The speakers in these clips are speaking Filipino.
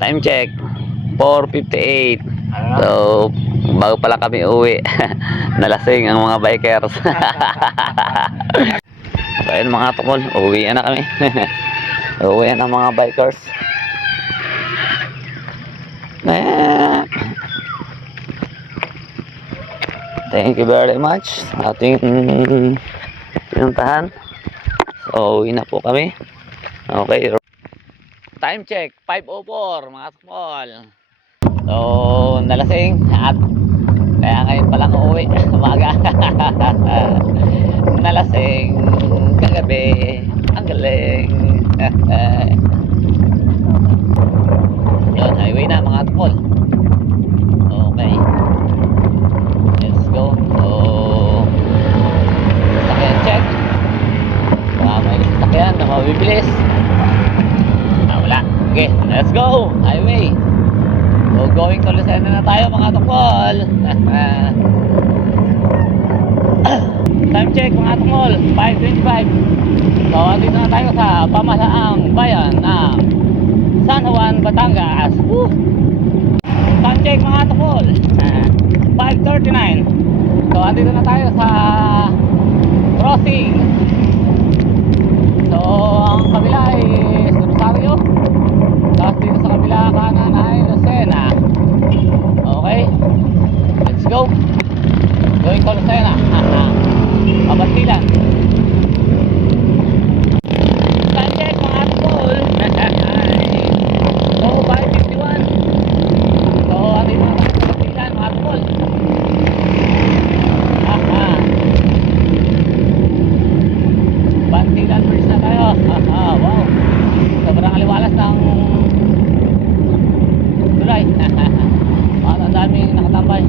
Time check, 4:58. So, bago pala kami uwi. Nalasing ang mga bikers. So, ayun mga tukol, uwi na kami. Uwi na ang mga bikers. Thank you very much sa ating pinuntahan. So, uwi na po kami. Okay. Time check, 5:04 mga small. So, nalasing at kaya ngayon palang uuwi. Umaga. Nalasing kagabi. Ang galing. Yun, highway na mga small. Okay. Let's go. So, sasakyan check. Baka may sasakyan na mabibilis. Wala. Okay, let's go. Highway. So, going to Lucena na tayo mga tukol. Time check mga tukol, 5:25. So, dito na tayo sa pamahalaang bayan ng San Juan, Batangas. Woo! Time check mga tukol, 5:39. So, dito na tayo sa crossing. So, ang kabila ay Rosario. Tapos dito sa kabila kanan ay Lucena. Okay, let's go. Going to Lucena. Pabantilan. Time check mga tukol. So 5:51. So ano yung mga pabantilan mga tukol. Bantilan first na tayo. Wow, sobrang aliwalas ng tulay. Ang daming nakatambay.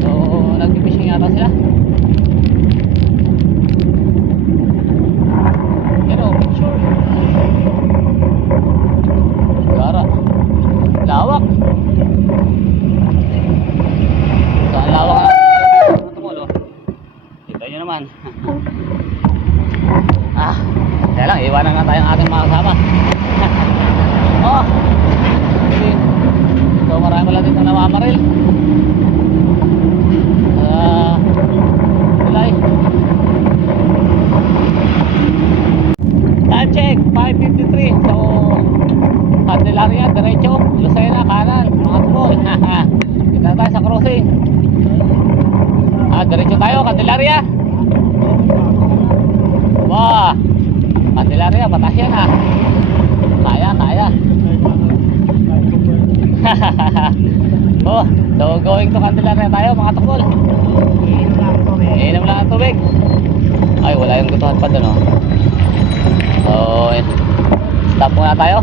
So nag-fishing yata sila. Pero picture gara lawak. So ang lawak na tumulo. Kita nyo naman. Kaya lang, iwanan nga tayo ang ating mga kasama. Oh, so marami pala dito namamaril. Tulay. Time check, 5:53. So Candelaria, diretso. Lucena, kanan, mga tumol. Kita tayo sa crossing. Diretso tayo, Candelaria. Wah, Candelaria, batas yan ha. Kaya. Oh, so going to Candelaria tayo mga tukol. Inom lang ang tubig. Ay, wala yung gutuhan pa dun oh. So, stop muna tayo.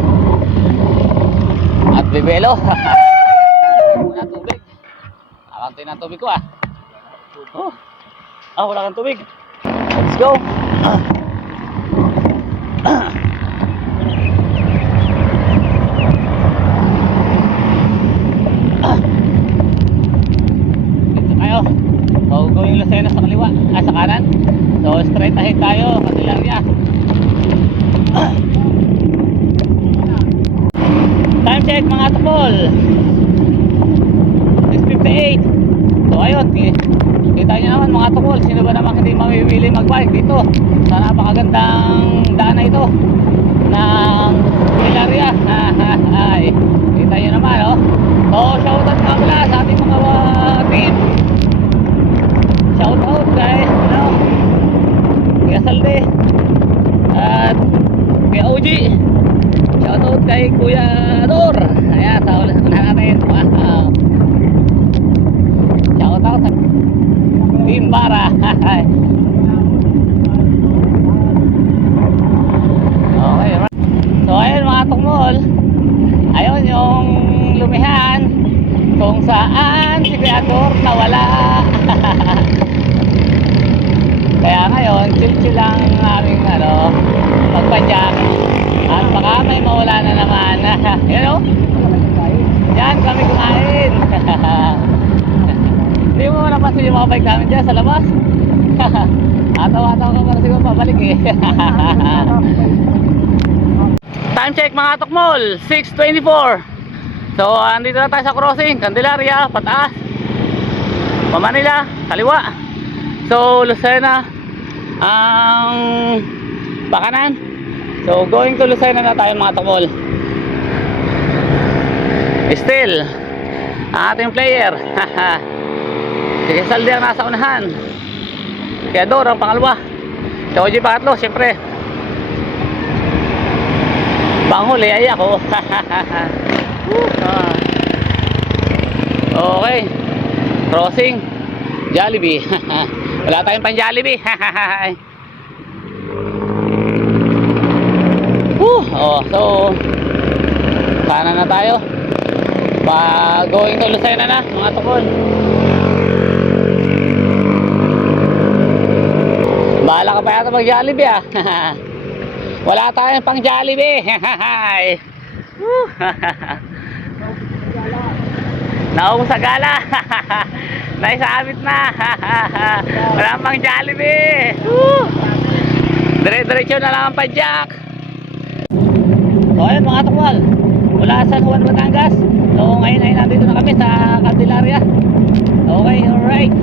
At bibelo. Muna tubig. Akanti na tubig ko ah. Wala kang tubig. Let's go. So going Lucena sa kaliwa, sa kanan. So straight ahead tayo, Candelaria. Time check mga tukol, 6:58. So ayun, kita nyo naman mga tukol, sino ba naman hindi mamimili magbike dito sa napakagandang daan na ito ng Candelaria. Kita nyo naman oh. So shoutout nga pala sa ating mga team. Shout out kay Kuya Salde at kay OG. Shout out kay Kuya Dor. Ayan, sa ulan natin. Wow. Shout out sa Team Bara. Okay, so ayun mga tukmol, ayun yung lumihan kung saan si Kuya Dor nawala. Kaya ngayon, chill lang aming magpadyak. At baka may mawala na naman. You know? Yan, kami kumain. Hindi mo napansin yung mga bike namin dyan sa labas. Atawa-atawa ka para siguro pabalik eh. Time check mga Tokmol, 6:24. So andito na tayo sa crossing, Candelaria, pataas, Manila, kaliwa. So Lucena ang pakanan. So going to Lucena na tayo mga Tokmol. Still ang ating player si Saldi ang nasa unahan, kaya Dor ang pangalawa, si OG pangatlo, siyempre panghuli ay ako. Okay, crossing Jollibee. Wala tayong pang Jollibee. Oh, so sana na tayo pa going to Lucena na mga Tokmol. Bahala ka pa yata mag Jollibee ah. Wala tayong pang Jollibee. Naubos sa gala. Naisabit na. Wala pang Jollibee. Dire-diretso na lang ang padyak. So ayun mga Tokmol, mula sa San Juan, Batangas. So ngayon ay nandito na kami sa Candelaria. Okay, alright.